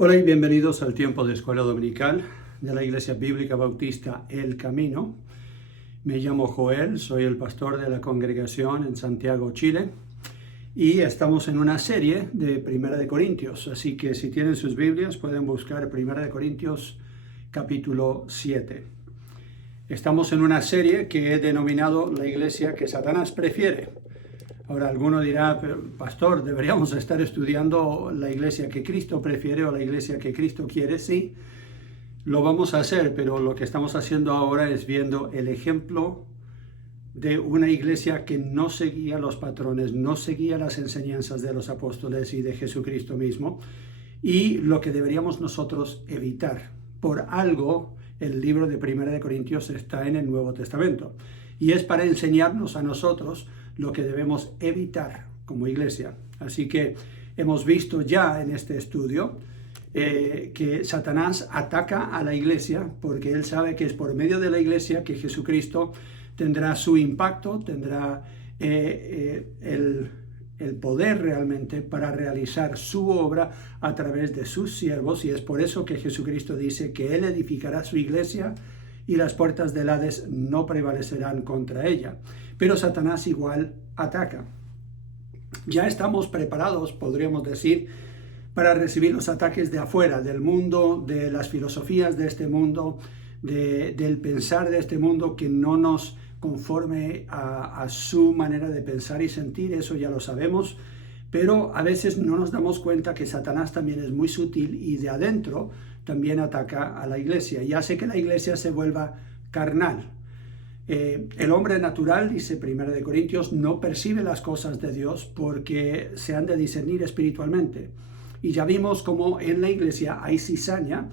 Hola y bienvenidos al tiempo de Escuela Dominical de la Iglesia Bíblica Bautista El Camino. Me llamo Joel, soy el pastor de la congregación en Santiago, Chile, y estamos en una serie de Primera de Corintios, así que si tienen sus Biblias pueden buscar Primera de Corintios capítulo 7. Estamos en una serie que he denominado La Iglesia que Satanás prefiere. Ahora alguno dirá, pastor, deberíamos estar estudiando la iglesia que Cristo prefiere o la iglesia que Cristo quiere. Sí, lo vamos a hacer, pero lo que estamos haciendo ahora es viendo el ejemplo de una iglesia que no seguía los patrones, no seguía las enseñanzas de los apóstoles y de Jesucristo mismo, y lo que deberíamos nosotros evitar. Por algo, el libro de Primera de Corintios está en el Nuevo Testamento, y es para enseñarnos a nosotros lo que debemos evitar como iglesia. Así que hemos visto ya en este estudio que Satanás ataca a la iglesia porque él sabe que es por medio de la iglesia que Jesucristo tendrá su impacto, tendrá el poder realmente para realizar su obra a través de sus siervos, y es por eso que Jesucristo dice que él edificará su iglesia y las puertas del Hades no prevalecerán contra ella. Pero Satanás igual ataca. Ya estamos preparados, podríamos decir, para recibir los ataques de afuera, del mundo, de las filosofías de este mundo, del pensar de este mundo que no nos conforme a su manera de pensar y sentir. Eso ya lo sabemos, pero a veces no nos damos cuenta que Satanás también es muy sutil y de adentro también ataca a la iglesia y hace que la iglesia se vuelva carnal. El hombre natural, dice 1 de Corintios, no percibe las cosas de Dios porque se han de discernir espiritualmente. Y ya vimos cómo en la iglesia hay cizaña.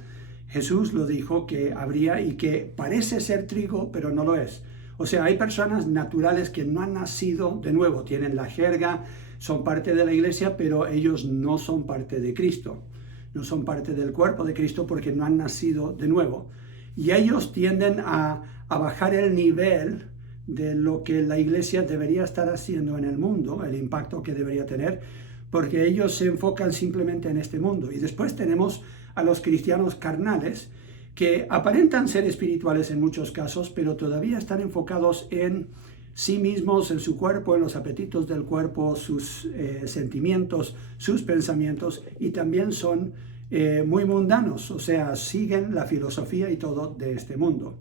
Jesús lo dijo que habría y que parece ser trigo, pero no lo es. O sea, hay personas naturales que no han nacido de nuevo, tienen la jerga, son parte de la iglesia, pero ellos no son parte de Cristo. No son parte del cuerpo de Cristo porque no han nacido de nuevo. Y ellos tienden a bajar el nivel de lo que la iglesia debería estar haciendo en el mundo, el impacto que debería tener, porque ellos se enfocan simplemente en este mundo. Y después tenemos a los cristianos carnales, que aparentan ser espirituales en muchos casos, pero todavía están enfocados en sí mismos, en su cuerpo, en los apetitos del cuerpo, sus sentimientos, sus pensamientos, y también son muy mundanos, o sea, siguen la filosofía y todo de este mundo.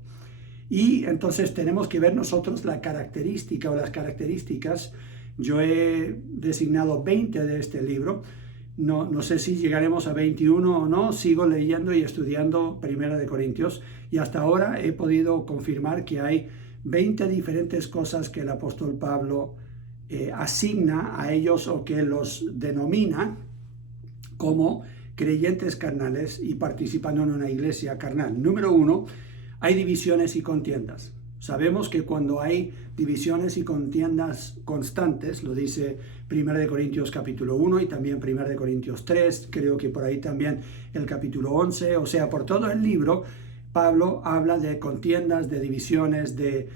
Y entonces tenemos que ver nosotros la característica o las características. Yo he designado 20 de este libro. No sé si llegaremos a 21 o no, sigo leyendo y estudiando Primera de Corintios y hasta ahora he podido confirmar que hay 20 diferentes cosas que el apóstol Pablo asigna a ellos o que los denomina como creyentes carnales y participando en una iglesia carnal. Número 1, hay divisiones y contiendas. Sabemos que cuando hay divisiones y contiendas constantes, lo dice 1 de Corintios capítulo 1 y también 1 de Corintios 3, creo que por ahí también el capítulo 11, o sea, por todo el libro, Pablo habla de contiendas, de divisiones, de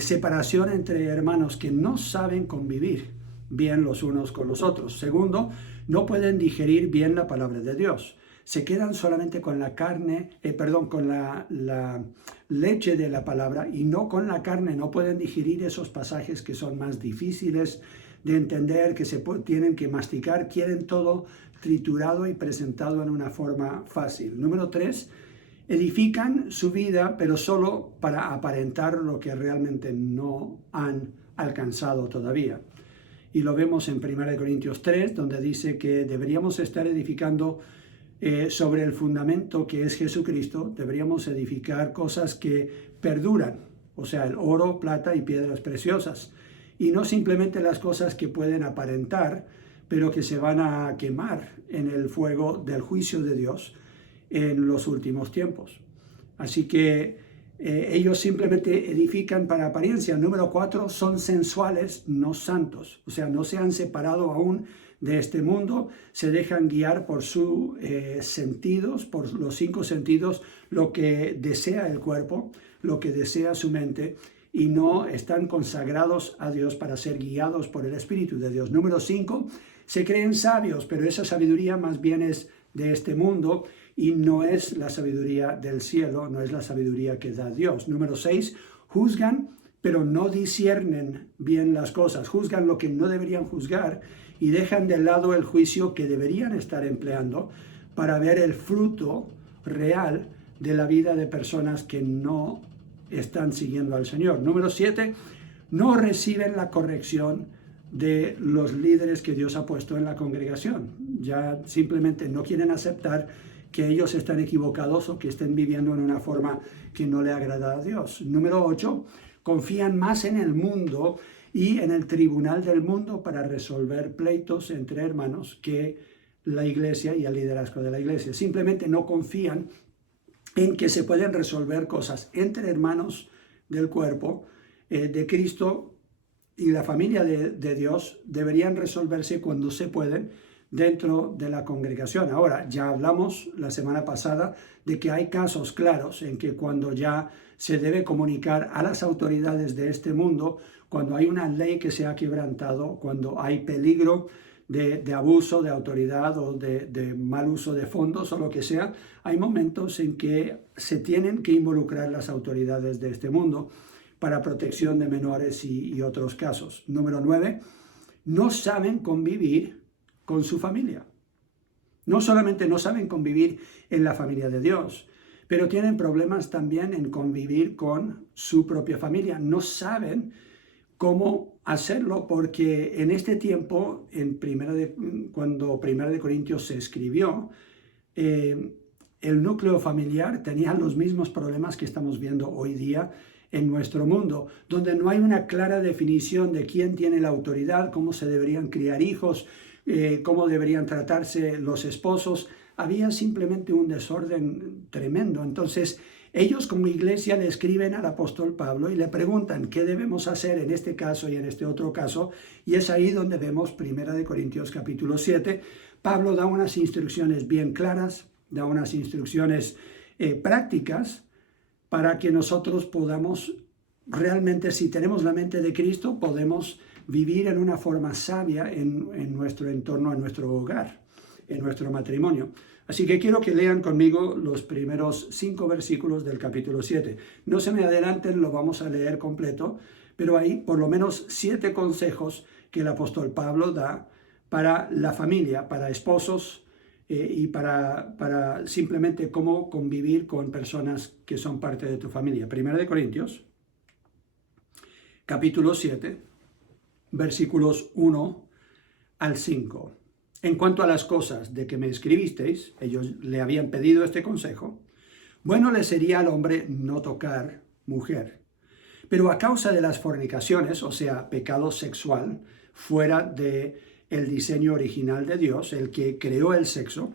separación entre hermanos que no saben convivir bien los unos con los otros. Segundo, no pueden digerir bien la palabra de Dios. Se quedan solamente con la carne, con la leche de la palabra y no con la carne. No pueden digerir esos pasajes que son más difíciles de entender, que se tienen que masticar. Quieren todo triturado y presentado en una forma fácil. Número 3, edifican su vida, pero solo para aparentar lo que realmente no han alcanzado todavía. Y lo vemos en 1 Corintios 3, donde dice que deberíamos estar edificando sobre el fundamento que es Jesucristo. Deberíamos edificar cosas que perduran, o sea, el oro, plata y piedras preciosas, y no simplemente las cosas que pueden aparentar, pero que se van a quemar en el fuego del juicio de Dios en los últimos tiempos. Así que ellos simplemente edifican para apariencia. Número 4, son sensuales, no santos. O sea, no se han separado aún de este mundo, se dejan guiar por sus sentidos, por los 5 sentidos, lo que desea el cuerpo, lo que desea su mente, y no están consagrados a Dios para ser guiados por el Espíritu de Dios. Número 5, se creen sabios, pero esa sabiduría más bien es de este mundo y no es la sabiduría del cielo, no es la sabiduría que da Dios. Número 6, juzgan, pero no disciernen bien las cosas, juzgan lo que no deberían juzgar y dejan de lado el juicio que deberían estar empleando para ver el fruto real de la vida de personas que no están siguiendo al Señor. Número 7, no reciben la corrección de los líderes que Dios ha puesto en la congregación. Ya simplemente no quieren aceptar que ellos están equivocados o que estén viviendo en una forma que no le agrada a Dios. Número 8, confían más en el mundo y en el tribunal del mundo para resolver pleitos entre hermanos que la iglesia y el liderazgo de la iglesia. Simplemente no confían en que se pueden resolver cosas entre hermanos del cuerpo de Cristo y la familia de Dios deberían resolverse cuando se pueden dentro de la congregación. Ahora, ya hablamos la semana pasada de que hay casos claros en que cuando ya se debe comunicar a las autoridades de este mundo, cuando hay una ley que se ha quebrantado, cuando hay peligro de abuso de autoridad o de mal uso de fondos o lo que sea, hay momentos en que se tienen que involucrar las autoridades de este mundo para protección de menores y otros casos. Número 9, no saben convivir con su familia. No solamente no saben convivir en la familia de Dios, pero tienen problemas también en convivir con su propia familia. No saben cómo hacerlo porque en este tiempo, cuando Primera de Corintios se escribió, el núcleo familiar tenía los mismos problemas que estamos viendo hoy día en nuestro mundo, donde no hay una clara definición de quién tiene la autoridad, cómo se deberían criar hijos, cómo deberían tratarse los esposos. Había simplemente un desorden tremendo. Entonces, ellos como iglesia le escriben al apóstol Pablo y le preguntan qué debemos hacer en este caso y en este otro caso, y es ahí donde vemos 1 Corintios capítulo 7. Pablo da unas instrucciones bien claras, da unas instrucciones prácticas para que nosotros podamos realmente, si tenemos la mente de Cristo, podemos vivir en una forma sabia en nuestro entorno, en nuestro hogar, en nuestro matrimonio. Así que quiero que lean conmigo los primeros 5 versículos del capítulo 7. No se me adelanten, lo vamos a leer completo, pero hay por lo menos 7 consejos que el apóstol Pablo da para la familia, para esposos y para simplemente cómo convivir con personas que son parte de tu familia. 1 Corintios, capítulo 7, versículos 1 al 5. En cuanto a las cosas de que me escribisteis, ellos le habían pedido este consejo, bueno le sería al hombre no tocar mujer. Pero a causa de las fornicaciones, o sea, pecado sexual, fuera de el diseño original de Dios, el que creó el sexo,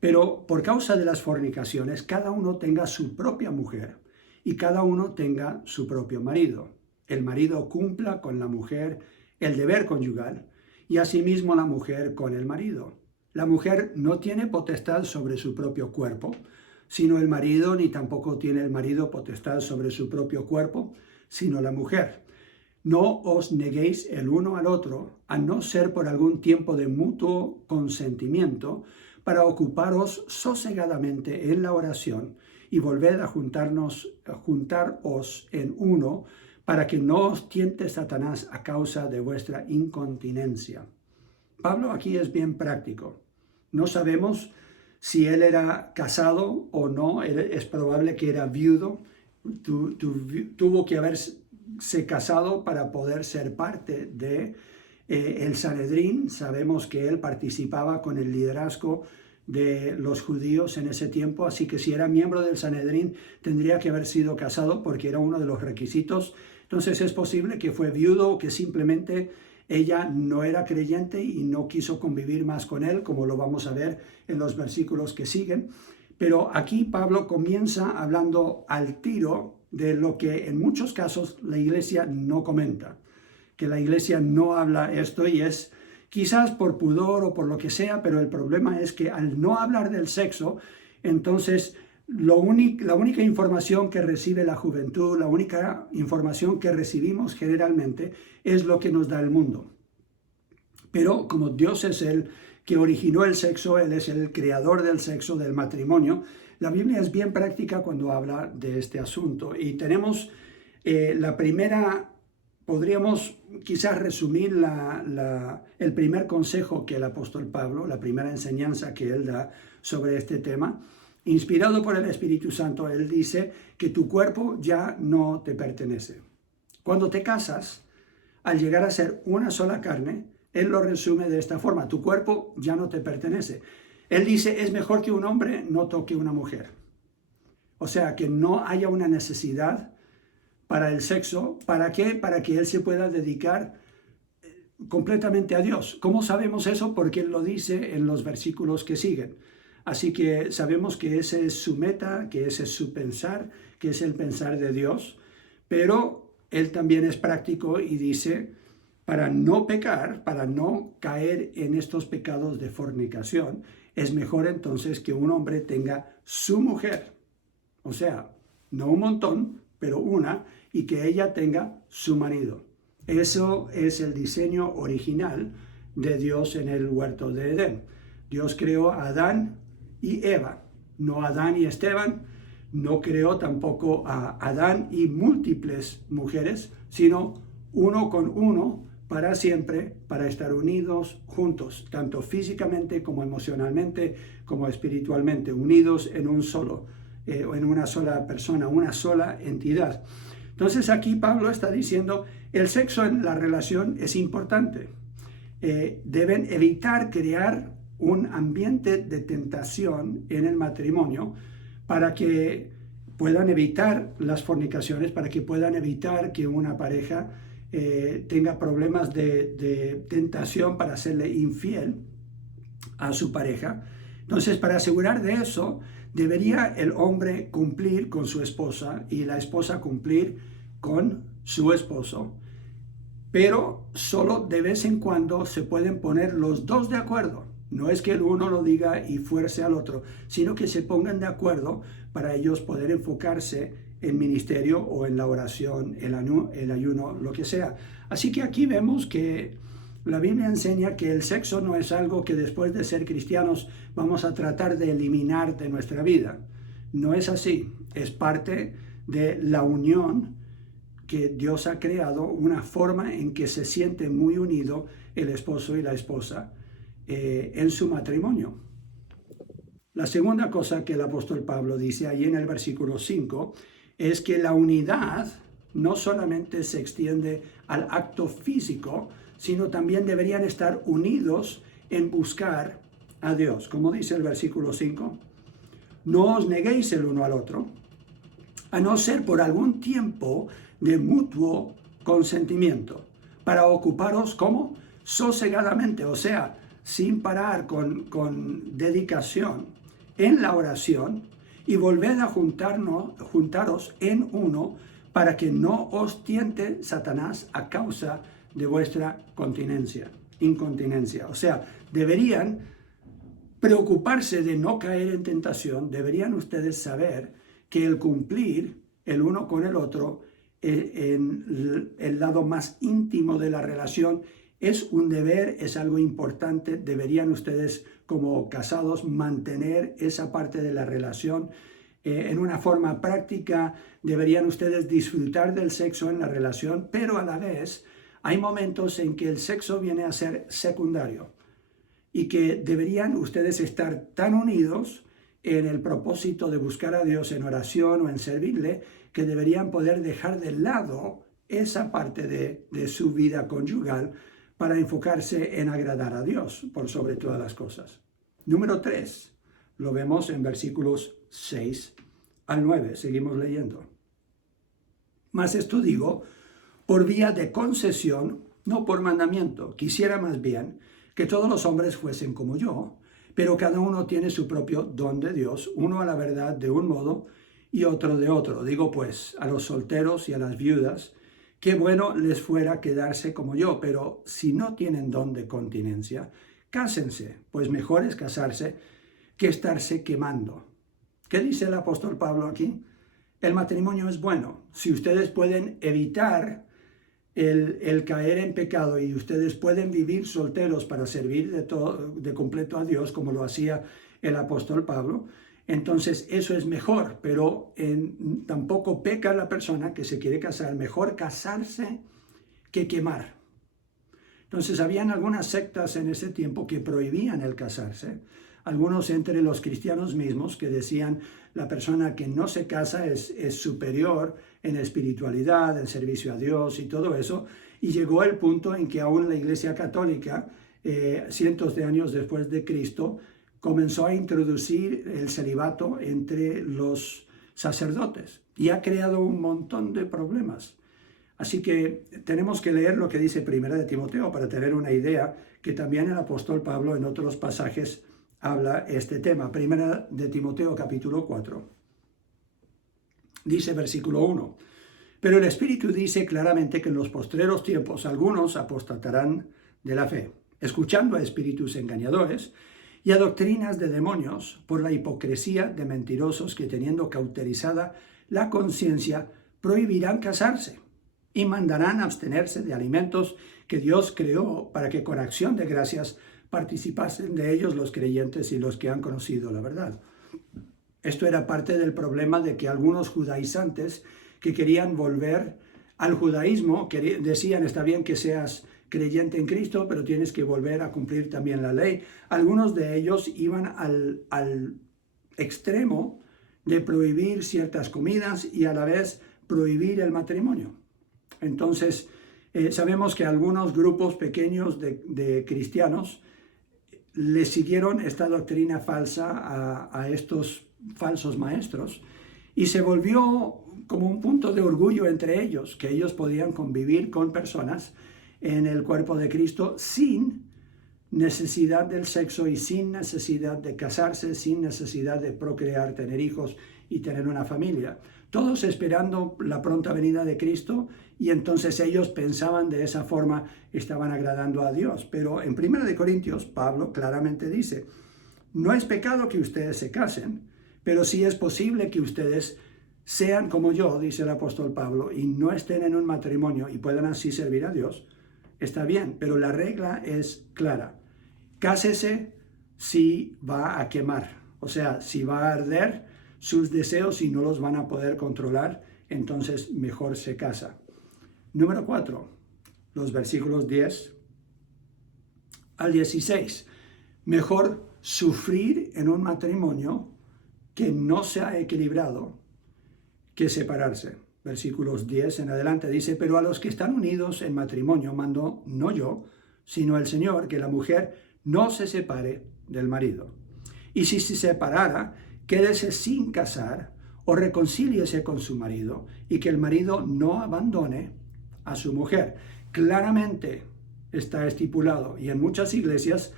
pero por causa de las fornicaciones, cada uno tenga su propia mujer y cada uno tenga su propio marido. El marido cumpla con la mujer el deber conyugal, y asimismo la mujer con el marido. La mujer no tiene potestad sobre su propio cuerpo, sino el marido, ni tampoco tiene el marido potestad sobre su propio cuerpo, sino la mujer. No os neguéis el uno al otro, a no ser por algún tiempo de mutuo consentimiento, para ocuparos sosegadamente en la oración y volved a juntaros en uno, para que no os tiente Satanás a causa de vuestra incontinencia. Pablo aquí es bien práctico. No sabemos si él era casado o no, es probable que era viudo, tuvo que haberse casado para poder ser parte de el Sanedrín. Sabemos que él participaba con el liderazgo de los judíos en ese tiempo, así que si era miembro del Sanedrín tendría que haber sido casado porque era uno de los requisitos. Entonces es posible que fue viudo o que simplemente ella no era creyente y no quiso convivir más con él, como lo vamos a ver en los versículos que siguen. Pero aquí Pablo comienza hablando al tiro de lo que en muchos casos la iglesia no comenta, que la iglesia no habla esto y es quizás por pudor o por lo que sea, pero el problema es que al no hablar del sexo, entonces la única información que recibe la juventud, la única información que recibimos generalmente es lo que nos da el mundo. Pero como Dios es el que originó el sexo, Él es el creador del sexo, del matrimonio, la Biblia es bien práctica cuando habla de este asunto. Y tenemos la primera, podríamos quizás resumir el primer consejo que el apóstol Pablo, la primera enseñanza que él da sobre este tema. Inspirado por el Espíritu Santo, él dice que tu cuerpo ya no te pertenece. Cuando te casas, al llegar a ser una sola carne, él lo resume de esta forma: tu cuerpo ya no te pertenece. Él dice, es mejor que un hombre no toque a una mujer. O sea, que no haya una necesidad para el sexo. ¿Para qué? Para que él se pueda dedicar completamente a Dios. ¿Cómo sabemos eso? Porque él lo dice en los versículos que siguen. Así que sabemos que ese es su meta, que ese es su pensar, que es el pensar de Dios. Pero él también es práctico y dice, para no pecar, para no caer en estos pecados de fornicación, es mejor entonces que un hombre tenga su mujer. O sea, no un montón, pero una, y que ella tenga su marido. Eso es el diseño original de Dios en el huerto de Edén. Dios creó a Adán y Eva, no a Adán y Esteban, no creó tampoco a Adán y múltiples mujeres, sino uno con uno para siempre, para estar unidos juntos, tanto físicamente como emocionalmente, como espiritualmente, unidos en un solo, en una sola persona, una sola entidad. Entonces aquí Pablo está diciendo, el sexo en la relación es importante. Deben evitar crear un ambiente de tentación en el matrimonio para que puedan evitar las fornicaciones, para que puedan evitar que una pareja tenga problemas de tentación para serle infiel a su pareja. Entonces, para asegurar de eso, debería el hombre cumplir con su esposa y la esposa cumplir con su esposo. Pero solo de vez en cuando se pueden poner los dos de acuerdo. No es que el uno lo diga y fuerce al otro, sino que se pongan de acuerdo para ellos poder enfocarse en ministerio o en la oración, el ayuno, lo que sea. Así que aquí vemos que la Biblia enseña que el sexo no es algo que después de ser cristianos vamos a tratar de eliminar de nuestra vida. No es así. Es parte de la unión que Dios ha creado, una forma en que se siente muy unido el esposo y la esposa en su matrimonio. La segunda cosa que el apóstol Pablo dice ahí en el versículo 5 es que la unidad no solamente se extiende al acto físico, sino también deberían estar unidos en buscar a Dios. Como dice el versículo 5, no os neguéis el uno al otro, a no ser por algún tiempo de mutuo consentimiento, para ocuparos como sosegadamente, o sea, sin parar, con dedicación en la oración, y volved a juntaros en uno, para que no os tiente Satanás a causa de vuestra incontinencia. O sea, deberían preocuparse de no caer en tentación. Deberían ustedes saber que el cumplir el uno con el otro en el lado más íntimo de la relación es un deber, es algo importante. Deberían ustedes como casados mantener esa parte de la relación en una forma práctica. Deberían ustedes disfrutar del sexo en la relación, pero a la vez hay momentos en que el sexo viene a ser secundario y que deberían ustedes estar tan unidos en el propósito de buscar a Dios en oración o en servirle, que deberían poder dejar de lado esa parte de su vida conyugal para enfocarse en agradar a Dios por sobre todas las cosas. Número 3, lo vemos en versículos 6 al 9, seguimos leyendo. Mas esto digo por vía de concesión, no por mandamiento. Quisiera más bien que todos los hombres fuesen como yo, pero cada uno tiene su propio don de Dios, uno a la verdad de un modo y otro de otro. Digo pues a los solteros y a las viudas, qué bueno les fuera quedarse como yo, pero si no tienen don de continencia, cásense, pues mejor es casarse que estarse quemando. ¿Qué dice el apóstol Pablo aquí? El matrimonio es bueno. Si ustedes pueden evitar el caer en pecado y ustedes pueden vivir solteros para servir de completo a Dios, como lo hacía el apóstol Pablo, entonces eso es mejor, pero tampoco peca la persona que se quiere casar. Mejor casarse que quemar. Entonces habían algunas sectas en ese tiempo que prohibían el casarse. Algunos entre los cristianos mismos que decían la persona que no se casa es superior en espiritualidad, en servicio a Dios y todo eso. Y llegó el punto en que aún la Iglesia Católica, cientos de años después de Cristo, comenzó a introducir el celibato entre los sacerdotes y ha creado un montón de problemas. Así que tenemos que leer lo que dice Primera de Timoteo para tener una idea, que también el apóstol Pablo en otros pasajes habla este tema. Primera de Timoteo capítulo 4. Dice versículo 1. Pero el Espíritu dice claramente que en los postreros tiempos algunos apostatarán de la fe, escuchando a espíritus engañadores y a doctrinas de demonios por la hipocresía de mentirosos que, teniendo cauterizada la conciencia, prohibirán casarse y mandarán abstenerse de alimentos que Dios creó para que con acción de gracias participasen de ellos los creyentes y los que han conocido la verdad. Esto era parte del problema de que algunos judaizantes que querían volver al judaísmo, decían, está bien que seas creyente en Cristo, pero tienes que volver a cumplir también la ley. Algunos de ellos iban al extremo de prohibir ciertas comidas y a la vez prohibir el matrimonio. Entonces, sabemos que algunos grupos pequeños de cristianos le siguieron esta doctrina falsa a estos falsos maestros y se volvió como un punto de orgullo entre ellos, que ellos podían convivir con personas en el cuerpo de Cristo sin necesidad del sexo y sin necesidad de casarse, sin necesidad de procrear, tener hijos y tener una familia. Todos esperando la pronta venida de Cristo, y entonces ellos pensaban de esa forma, estaban agradando a Dios. Pero en 1 Corintios, Pablo claramente dice, no es pecado que ustedes se casen, pero sí es posible que ustedes sean como yo, dice el apóstol Pablo, y no estén en un matrimonio y puedan así servir a Dios. Está bien, pero la regla es clara. Cásese si va a quemar, o sea, si va a arder sus deseos y no los van a poder controlar, entonces mejor se casa. Número 4, los versículos 10 al 16. Mejor sufrir en un matrimonio que no sea equilibrado que separarse. Versículos 10 en adelante dice, pero a los que están unidos en matrimonio mando no yo, sino el Señor, que la mujer no se separe del marido. Y si se separara, quédese sin casar o reconcíliese con su marido, y que el marido no abandone a su mujer. Claramente está estipulado, y en muchas iglesias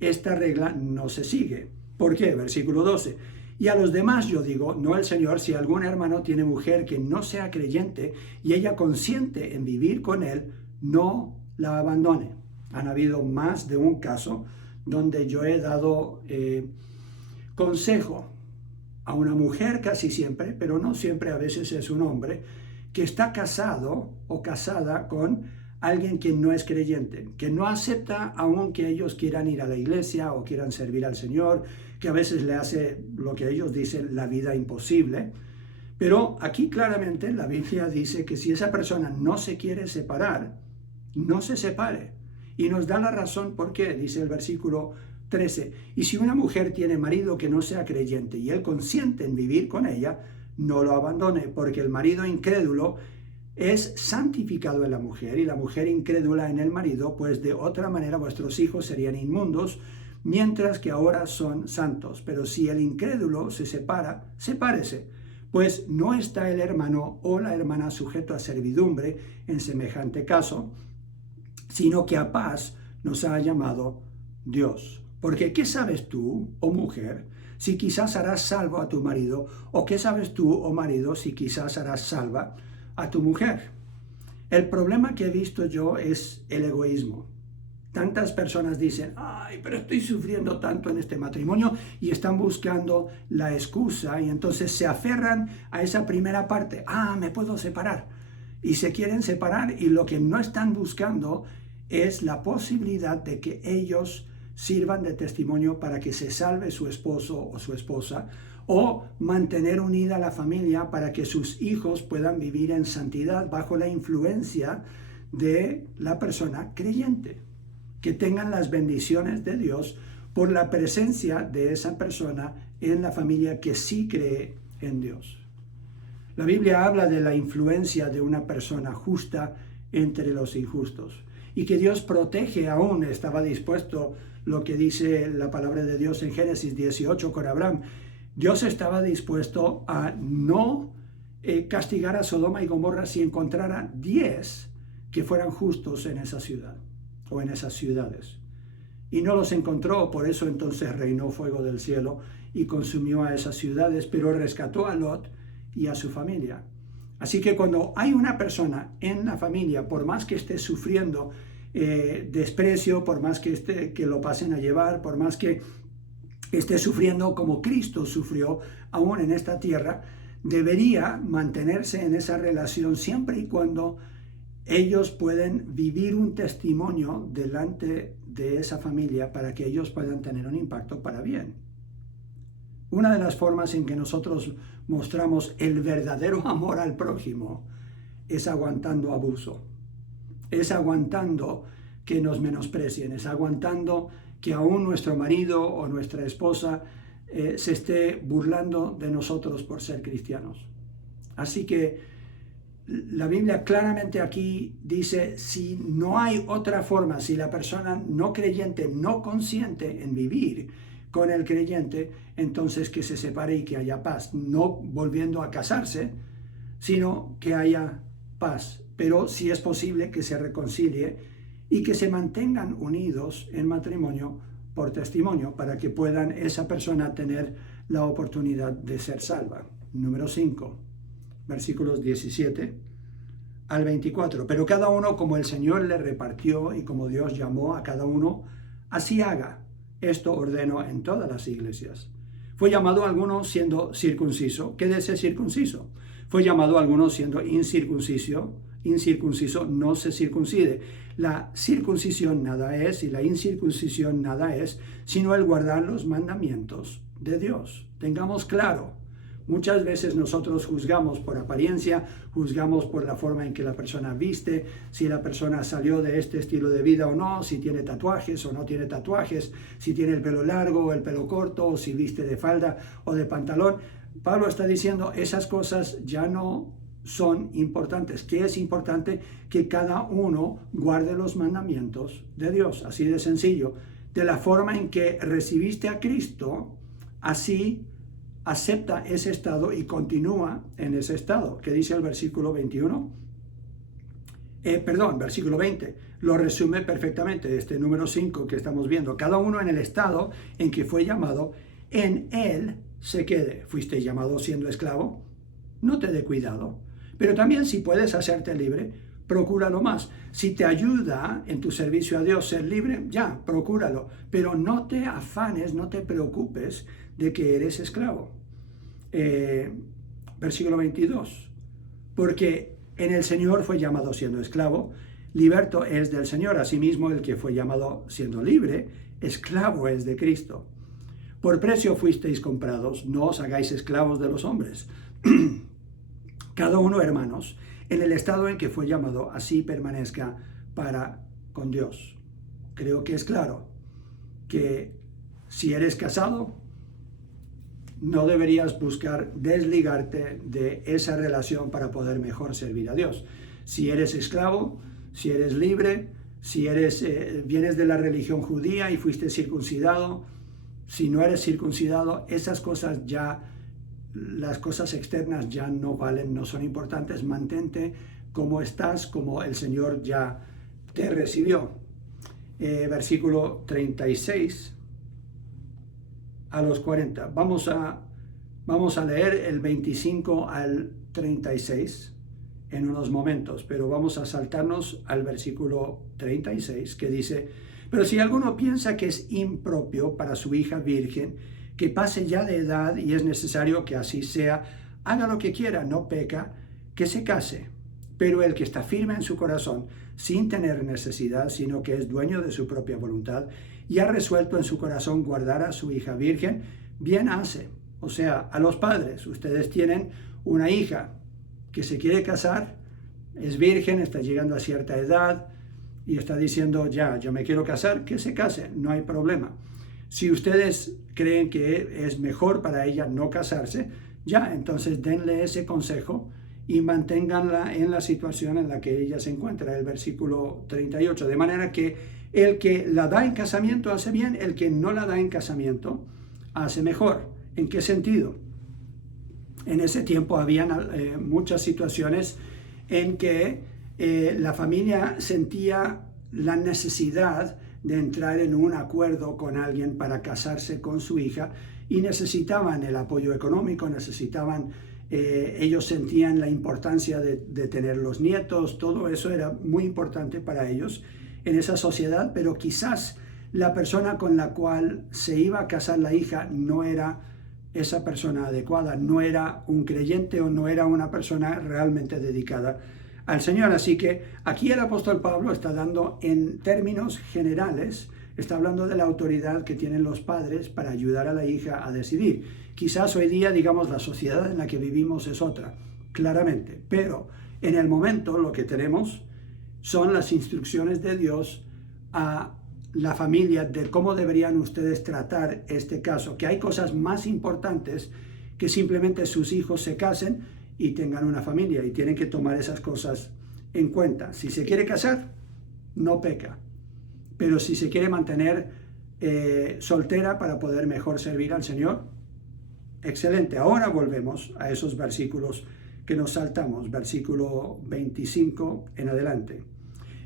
esta regla no se sigue. ¿Por qué? Versículo 12. Y a los demás yo digo, no el Señor, si algún hermano tiene mujer que no sea creyente y ella consiente en vivir con él, no la abandone. Han habido más de un caso donde yo he dado consejo a una mujer casi siempre, pero no siempre, a veces es un hombre, que está casado o casada con alguien que no es creyente, que no acepta aun que ellos quieran ir a la iglesia o quieran servir al Señor, que a veces le hace lo que ellos dicen la vida imposible. Pero aquí claramente la Biblia dice que si esa persona no se quiere separar, no se separe. Y nos da la razón por qué, dice el versículo 13. Y si una mujer tiene marido que no sea creyente y él consiente en vivir con ella, no lo abandone, porque el marido incrédulo es santificado en la mujer y la mujer incrédula en el marido, pues de otra manera vuestros hijos serían inmundos, mientras que ahora son santos. Pero si el incrédulo se separa, sepárese, pues no está el hermano o la hermana sujeto a servidumbre en semejante caso, sino que a paz nos ha llamado Dios. Porque ¿qué sabes tú, oh mujer, si quizás harás salvo a tu marido? ¿O qué sabes tú, oh marido, si quizás harás salva a tu mujer? El problema que he visto yo es el egoísmo. Tantas personas dicen, ay, pero estoy sufriendo tanto en este matrimonio, y están buscando la excusa y entonces se aferran a esa primera parte. Me puedo separar. y se quieren separar, y lo que no están buscando es la posibilidad de que ellos sirvan de testimonio para que se salve su esposo o su esposa, o mantener unida la familia para que sus hijos puedan vivir en santidad bajo la influencia de la persona creyente, que tengan las bendiciones de Dios por la presencia de esa persona en la familia que sí cree en Dios. La Biblia habla de la influencia de una persona justa entre los injustos, y que Dios protege aún. Estaba dispuesto, lo que dice la palabra de Dios en Génesis 18 con Abraham, Dios estaba dispuesto a no castigar a Sodoma y Gomorra si encontrara 10 que fueran justos en esa ciudad o en esas ciudades. Y no los encontró, por eso entonces reinó fuego del cielo y consumió a esas ciudades, pero rescató a Lot y a su familia. Así que cuando hay una persona en la familia, por más que esté sufriendo desprecio, por más que lo pasen a llevar, por más que esté sufriendo como Cristo sufrió aún en esta tierra, debería mantenerse en esa relación siempre y cuando ellos pueden vivir un testimonio delante de esa familia para que ellos puedan tener un impacto para bien. Una de las formas en que nosotros mostramos el verdadero amor al prójimo es aguantando abuso, es aguantando que nos menosprecien, es aguantando que aún nuestro marido o nuestra esposa se esté burlando de nosotros por ser cristianos. Así que la Biblia claramente aquí dice, si no hay otra forma, si la persona no creyente no consiente en vivir con el creyente, entonces que se separe y que haya paz, no volviendo a casarse, sino que haya paz, pero si es posible que se reconcilie y que se mantengan unidos en matrimonio por testimonio para que puedan esa persona tener la oportunidad de ser salva. Número 5, versículos 17 al 24. Pero cada uno como el Señor le repartió y como Dios llamó a cada uno, así haga. Esto ordeno en todas las iglesias. Fue llamado a alguno siendo circunciso, quédese circunciso. Fue llamado a alguno siendo incircunciso, no se circuncide. La circuncisión nada es y la incircuncisión nada es, sino el guardar los mandamientos de Dios. Tengamos claro, muchas veces nosotros juzgamos por apariencia, juzgamos por la forma en que la persona viste, si la persona salió de este estilo de vida o no, si tiene tatuajes o no tiene tatuajes, si tiene el pelo largo o el pelo corto, o si viste de falda o de pantalón. Pablo está diciendo, esas cosas ya no son importantes. ¿Qué es importante? Que cada uno guarde los mandamientos de Dios, así de sencillo. De la forma en que recibiste a Cristo, así acepta ese estado y continúa en ese estado. ¿Qué dice el versículo 21? Versículo 20. Lo resume perfectamente este número 5 que estamos viendo. Cada uno en el estado en que fue llamado, en él se quede. ¿Fuiste llamado siendo esclavo? No te dé cuidado. Pero también si puedes hacerte libre, procúralo más. Si te ayuda en tu servicio a Dios ser libre, ya, procúralo. Pero no te afanes, no te preocupes de que eres esclavo. Versículo 22. Porque en el Señor fue llamado siendo esclavo, liberto es del Señor. Asimismo, el que fue llamado siendo libre, esclavo es de Cristo. Por precio fuisteis comprados, no os hagáis esclavos de los hombres. Cada uno, hermanos, en el estado en que fue llamado, así permanezca para con Dios. Creo que es claro que si eres casado, no deberías buscar desligarte de esa relación para poder mejor servir a Dios. Si eres esclavo, si eres libre, si vienes de la religión judía y fuiste circuncidado, si no eres circuncidado, esas cosas ya, las cosas externas ya no valen, no son importantes. Mantente como estás, como el Señor ya te recibió. Versículo 36 a los 40. Vamos a leer el 25 al 36 en unos momentos, pero vamos a saltarnos al versículo 36 que dice: pero si alguno piensa que es impropio para su hija virgen, que pase ya de edad y es necesario que así sea, haga lo que quiera, no peca, que se case. Pero el que está firme en su corazón, sin tener necesidad, sino que es dueño de su propia voluntad, y ha resuelto en su corazón guardar a su hija virgen, bien hace. O sea, a los padres, ustedes tienen una hija que se quiere casar, es virgen, está llegando a cierta edad y está diciendo, ya, yo me quiero casar, que se case, no hay problema. Si ustedes creen que es mejor para ella no casarse, ya, entonces denle ese consejo y manténganla en la situación en la que ella se encuentra, el versículo 38. De manera que el que la da en casamiento hace bien, el que no la da en casamiento hace mejor. ¿En qué sentido? En ese tiempo habían muchas situaciones en que la familia sentía la necesidad de entrar en un acuerdo con alguien para casarse con su hija y necesitaban el apoyo económico, ellos sentían la importancia de tener los nietos, todo eso era muy importante para ellos en esa sociedad, pero quizás la persona con la cual se iba a casar la hija no era esa persona adecuada, no era un creyente o no era una persona realmente dedicada al Señor. Así que aquí el apóstol Pablo está dando en términos generales, está hablando de la autoridad que tienen los padres para ayudar a la hija a decidir. Quizás hoy día, digamos, la sociedad en la que vivimos es otra, claramente, pero en el momento lo que tenemos son las instrucciones de Dios a la familia de cómo deberían ustedes tratar este caso, que hay cosas más importantes que simplemente sus hijos se casen y tengan una familia, y tienen que tomar esas cosas en cuenta. Si se quiere casar, no peca, pero si se quiere mantener soltera para poder mejor servir al Señor, excelente. Ahora volvemos a esos versículos que nos saltamos, versículo 25 en adelante.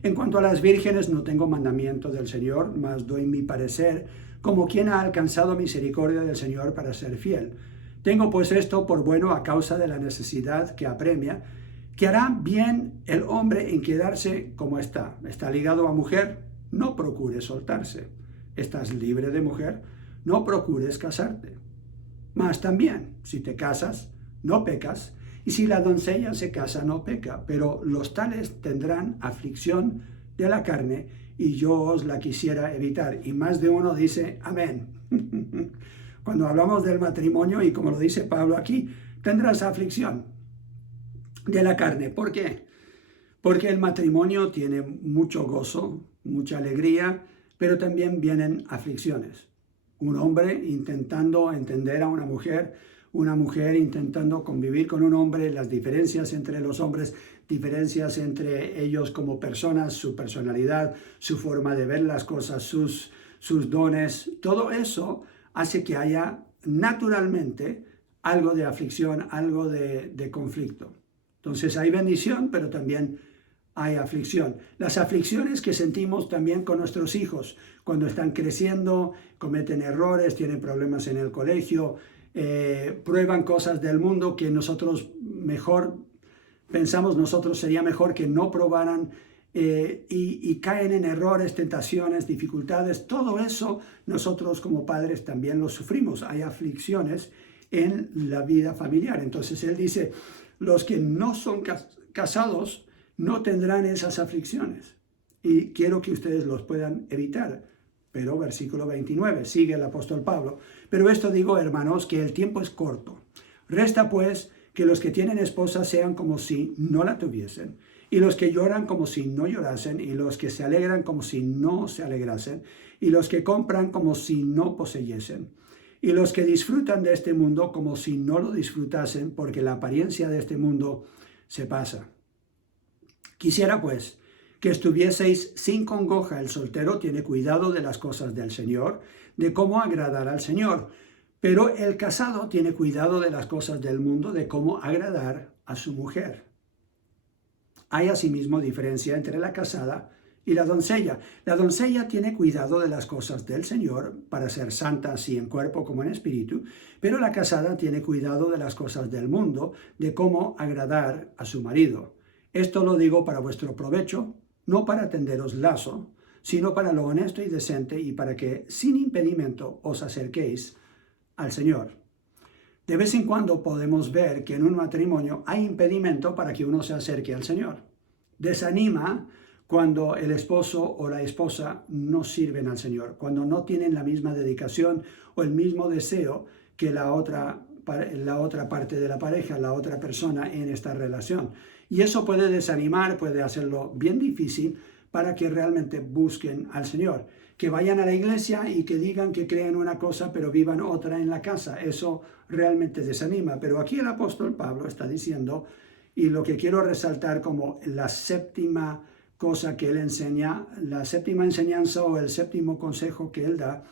En cuanto a las vírgenes, no tengo mandamiento del Señor, mas doy mi parecer, como quien ha alcanzado misericordia del Señor para ser fiel. Tengo pues esto por bueno a causa de la necesidad que apremia, que hará bien el hombre en quedarse como está. Está ligado a mujer, no procures soltarse. Estás libre de mujer, no procures casarte. Mas también, si te casas, no pecas, y si la doncella se casa, no peca, pero los tales tendrán aflicción de la carne, y yo os la quisiera evitar. Y más de uno dice, amén. Cuando hablamos del matrimonio, y como lo dice Pablo aquí, tendrás aflicción de la carne. ¿Por qué? Porque el matrimonio tiene mucho gozo, mucha alegría, pero también vienen aflicciones. Un hombre intentando entender a una mujer intentando convivir con un hombre, las diferencias entre los hombres, diferencias entre ellos como personas, su personalidad, su forma de ver las cosas, sus dones, todo eso hace que haya naturalmente algo de aflicción, algo de conflicto. Entonces hay bendición, pero también hay aflicción. Las aflicciones que sentimos también con nuestros hijos, cuando están creciendo, cometen errores, tienen problemas en el colegio, prueban cosas del mundo que nosotros nosotros sería mejor que no probaran, y caen en errores, tentaciones, dificultades. Todo eso nosotros como padres también lo sufrimos. Hay aflicciones en la vida familiar. Entonces él dice, los que no son casados no tendrán esas aflicciones, y quiero que ustedes los puedan evitar. Pero versículo 29, sigue el apóstol Pablo, pero esto digo, hermanos, que el tiempo es corto. Resta pues que los que tienen esposa sean como si no la tuviesen, y los que lloran como si no llorasen, y los que se alegran como si no se alegrasen, y los que compran como si no poseyesen, y los que disfrutan de este mundo como si no lo disfrutasen, porque la apariencia de este mundo se pasa. Quisiera pues que estuvieseis sin congoja. El soltero tiene cuidado de las cosas del Señor, de cómo agradar al Señor, pero el casado tiene cuidado de las cosas del mundo, de cómo agradar a su mujer. Hay asimismo diferencia entre la casada y la doncella. La doncella tiene cuidado de las cosas del Señor para ser santa así en cuerpo como en espíritu, pero la casada tiene cuidado de las cosas del mundo, de cómo agradar a su marido. Esto lo digo para vuestro provecho, no para tenderos lazo, sino para lo honesto y decente, y para que sin impedimento os acerquéis al Señor. De vez en cuando podemos ver que en un matrimonio hay impedimento para que uno se acerque al Señor. Desanima cuando el esposo o la esposa no sirven al Señor, cuando no tienen la misma dedicación o el mismo deseo que la otra parte de la pareja, la otra persona en esta relación. Y eso puede desanimar, puede hacerlo bien difícil para que realmente busquen al Señor. Que vayan a la iglesia y que digan que creen una cosa, pero vivan otra en la casa. Eso realmente desanima. Pero aquí el apóstol Pablo está diciendo, y lo que quiero resaltar como la séptima cosa que él enseña, la séptima enseñanza o el séptimo consejo que él da,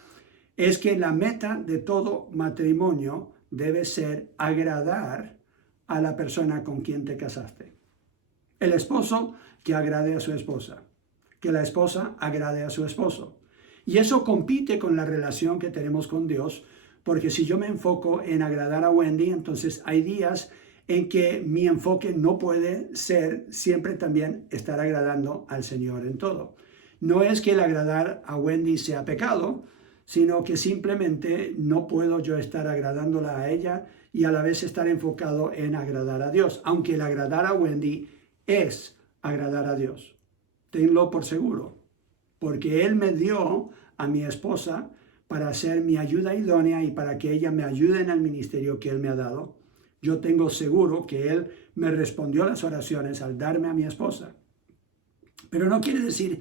es que la meta de todo matrimonio debe ser agradar a la persona con quien te casaste. El esposo que agrade a su esposa, que la esposa agrade a su esposo. Y eso compite con la relación que tenemos con Dios, porque si yo me enfoco en agradar a Wendy, entonces hay días en que mi enfoque no puede ser siempre también estar agradando al Señor en todo. No es que el agradar a Wendy sea pecado, sino que simplemente no puedo yo estar agradándola a ella y a la vez estar enfocado en agradar a Dios, aunque el agradar a Wendy es agradar a Dios. Tenlo por seguro, porque Él me dio a mi esposa para ser mi ayuda idónea y para que ella me ayude en el ministerio que Él me ha dado. Yo tengo seguro que Él me respondió las oraciones al darme a mi esposa. Pero no quiere decir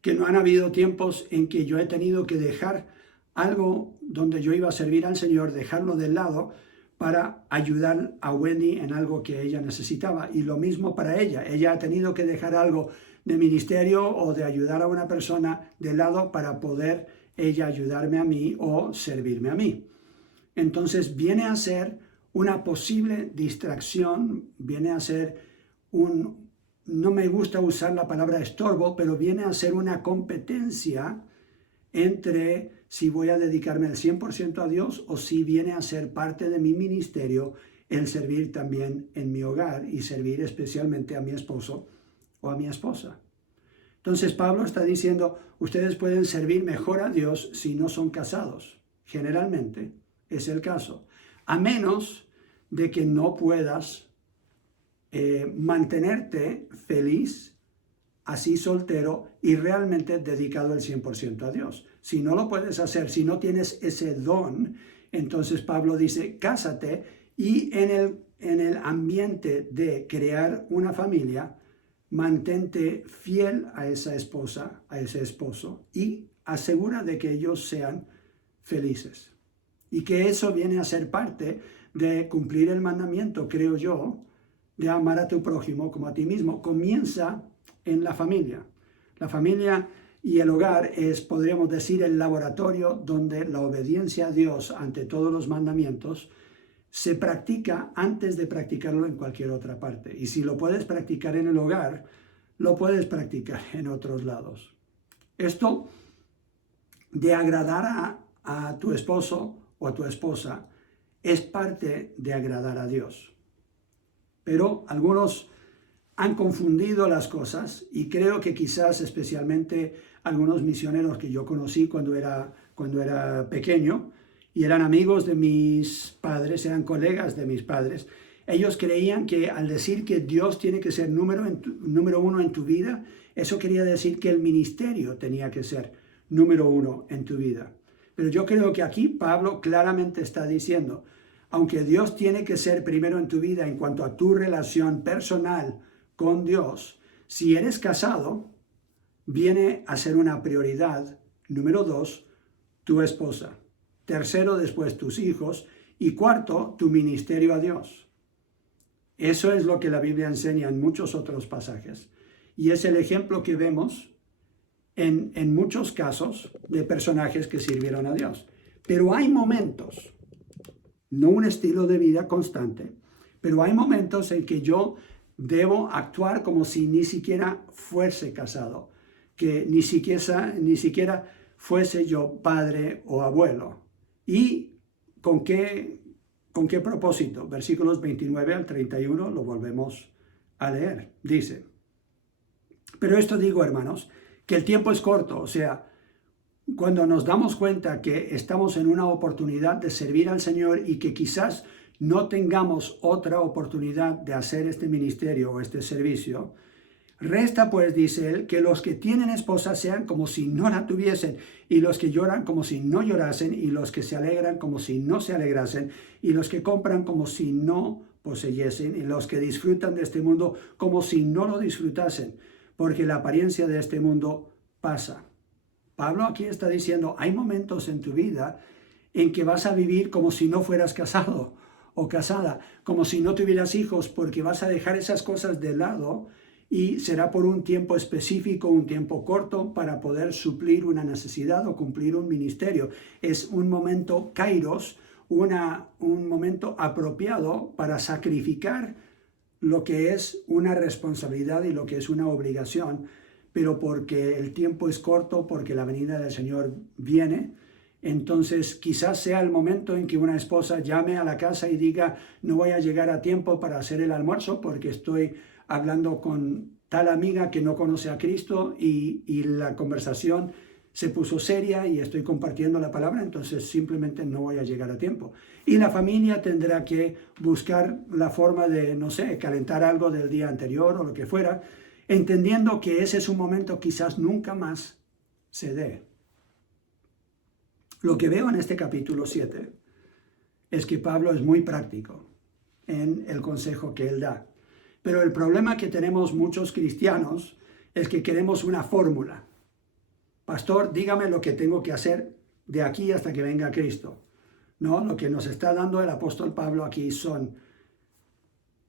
que no han habido tiempos en que yo he tenido que dejar algo donde yo iba a servir al Señor, dejarlo de lado para ayudar a Wendy en algo que ella necesitaba. Y lo mismo para ella. Ella ha tenido que dejar algo de ministerio o de ayudar a una persona de lado para poder ella ayudarme a mí o servirme a mí. Entonces viene a ser una posible distracción, viene a ser no me gusta usar la palabra estorbo, pero viene a ser una competencia entre si voy a dedicarme al 100% a Dios o si viene a ser parte de mi ministerio el servir también en mi hogar y servir especialmente a mi esposo o a mi esposa. Entonces Pablo está diciendo, ustedes pueden servir mejor a Dios si no son casados. Generalmente es el caso. A menos de que no puedas mantenerte feliz, así soltero y realmente dedicado al 100% a Dios. Si no lo puedes hacer, si no tienes ese don, entonces Pablo dice, cásate y en el ambiente de crear una familia, mantente fiel a esa esposa, a ese esposo y asegura de que ellos sean felices. Y que eso viene a ser parte de cumplir el mandamiento, creo yo, de amar a tu prójimo como a ti mismo. Comienza en la familia. La familia y el hogar es, podríamos decir, el laboratorio donde la obediencia a Dios ante todos los mandamientos se practica antes de practicarlo en cualquier otra parte. Y si lo puedes practicar en el hogar, lo puedes practicar en otros lados. Esto de agradar a tu esposo o a tu esposa es parte de agradar a Dios. Pero algunos han confundido las cosas y creo que quizás especialmente algunos misioneros que yo conocí cuando era pequeño y eran amigos de mis padres, eran colegas de mis padres, ellos creían que al decir que Dios tiene que ser número uno en tu vida, eso quería decir que el ministerio tenía que ser número uno en tu vida. Pero yo creo que aquí Pablo claramente está diciendo, aunque Dios tiene que ser primero en tu vida en cuanto a tu relación personal con Dios, si eres casado, viene a ser una prioridad, número 2, tu esposa. Tercero, después tus hijos. Y cuarto, tu ministerio a Dios. Eso es lo que la Biblia enseña en muchos otros pasajes. Y es el ejemplo que vemos en muchos casos de personajes que sirvieron a Dios. Pero hay momentos, no un estilo de vida constante, pero hay momentos en que yo debo actuar como si ni siquiera fuese casado, que ni siquiera fuese yo padre o abuelo. ¿Y con qué propósito? Versículos 29 al 31 lo volvemos a leer. Dice, pero esto digo, hermanos, que el tiempo es corto, o sea, cuando nos damos cuenta que estamos en una oportunidad de servir al Señor y que quizás no tengamos otra oportunidad de hacer este ministerio o este servicio. Resta pues, dice él, que los que tienen esposa sean como si no la tuviesen, y los que lloran como si no llorasen, y los que se alegran como si no se alegrasen, y los que compran como si no poseyesen, y los que disfrutan de este mundo como si no lo disfrutasen, porque la apariencia de este mundo pasa. Pablo aquí está diciendo, hay momentos en tu vida en que vas a vivir como si no fueras casado o casada, como si no tuvieras hijos, porque vas a dejar esas cosas de lado y será por un tiempo específico, un tiempo corto, para poder suplir una necesidad o cumplir un ministerio. Es un momento kairos, un momento apropiado para sacrificar lo que es una responsabilidad y lo que es una obligación, pero porque el tiempo es corto, porque la venida del Señor viene. Entonces quizás sea el momento en que una esposa llame a la casa y diga, no voy a llegar a tiempo para hacer el almuerzo porque estoy hablando con tal amiga que no conoce a Cristo y la conversación se puso seria y estoy compartiendo la palabra, entonces simplemente no voy a llegar a tiempo. Y la familia tendrá que buscar la forma de, no sé, calentar algo del día anterior o lo que fuera, entendiendo que ese es un momento quizás nunca más se dé. Lo que veo en este capítulo 7 es que Pablo es muy práctico en el consejo que él da. Pero el problema que tenemos muchos cristianos es que queremos una fórmula. Pastor, dígame lo que tengo que hacer de aquí hasta que venga Cristo. No, lo que nos está dando el apóstol Pablo aquí son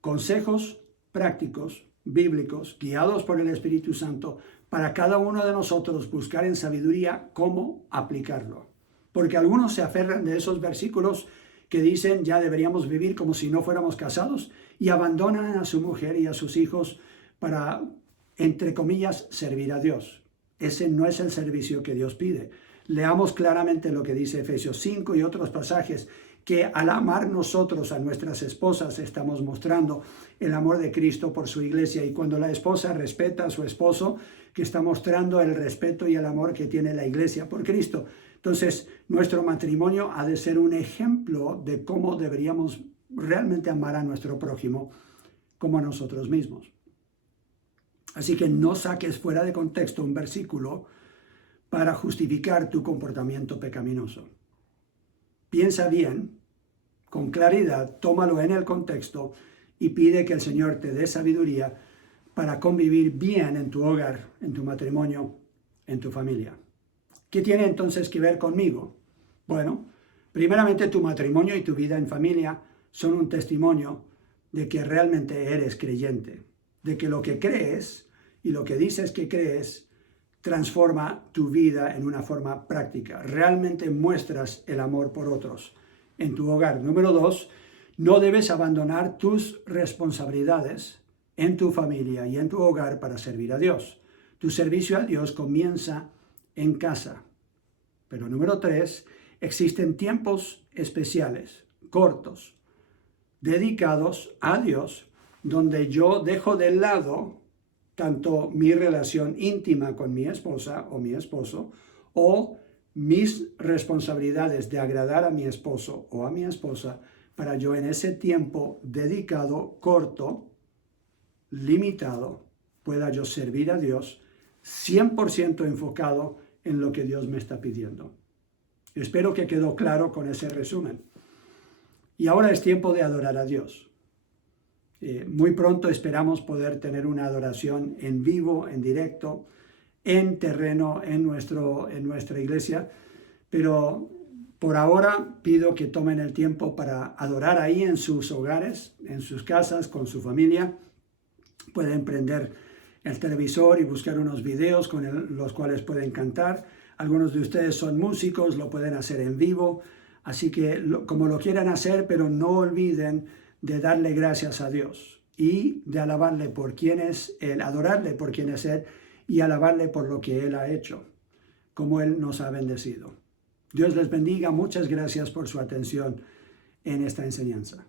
consejos prácticos, bíblicos, guiados por el Espíritu Santo, para cada uno de nosotros buscar en sabiduría cómo aplicarlo. Porque algunos se aferran de esos versículos que dicen ya deberíamos vivir como si no fuéramos casados y abandonan a su mujer y a sus hijos para, entre comillas, servir a Dios. Ese no es el servicio que Dios pide. Leamos claramente lo que dice Efesios 5 y otros pasajes, que al amar nosotros a nuestras esposas estamos mostrando el amor de Cristo por su iglesia, y cuando la esposa respeta a su esposo, que está mostrando el respeto y el amor que tiene la iglesia por Cristo. Entonces, nuestro matrimonio ha de ser un ejemplo de cómo deberíamos realmente amar a nuestro prójimo como a nosotros mismos. Así que no saques fuera de contexto un versículo para justificar tu comportamiento pecaminoso. Piensa bien, con claridad, tómalo en el contexto y pide que el Señor te dé sabiduría para convivir bien en tu hogar, en tu matrimonio, en tu familia. ¿Qué tiene entonces que ver conmigo? Bueno, primeramente tu matrimonio y tu vida en familia son un testimonio de que realmente eres creyente, de que lo que crees y lo que dices que crees transforma tu vida en una forma práctica. Realmente muestras el amor por otros en tu hogar. Número 2, no debes abandonar tus responsabilidades en tu familia y en tu hogar para servir a Dios. Tu servicio a Dios comienza en casa. Pero número 3, existen tiempos especiales, cortos, dedicados a Dios, donde yo dejo de lado tanto mi relación íntima con mi esposa o mi esposo, o mis responsabilidades de agradar a mi esposo o a mi esposa, para yo en ese tiempo dedicado, corto, limitado, pueda yo servir a Dios 100% enfocado en lo que Dios me está pidiendo. Espero que quedó claro con ese resumen. Y ahora es tiempo de adorar a Dios. Muy pronto esperamos poder tener una adoración en vivo, en directo, en terreno, en nuestra iglesia, pero por ahora pido que tomen el tiempo para adorar ahí en sus hogares, en sus casas, con su familia. Pueden prender el televisor y buscar unos videos con los cuales pueden cantar. Algunos de ustedes son músicos, lo pueden hacer en vivo, así que como lo quieran hacer, pero no olviden de darle gracias a Dios y de alabarle por quién es Él, adorarle por quién es Él y alabarle por lo que Él ha hecho, como Él nos ha bendecido. Dios les bendiga, muchas gracias por su atención en esta enseñanza.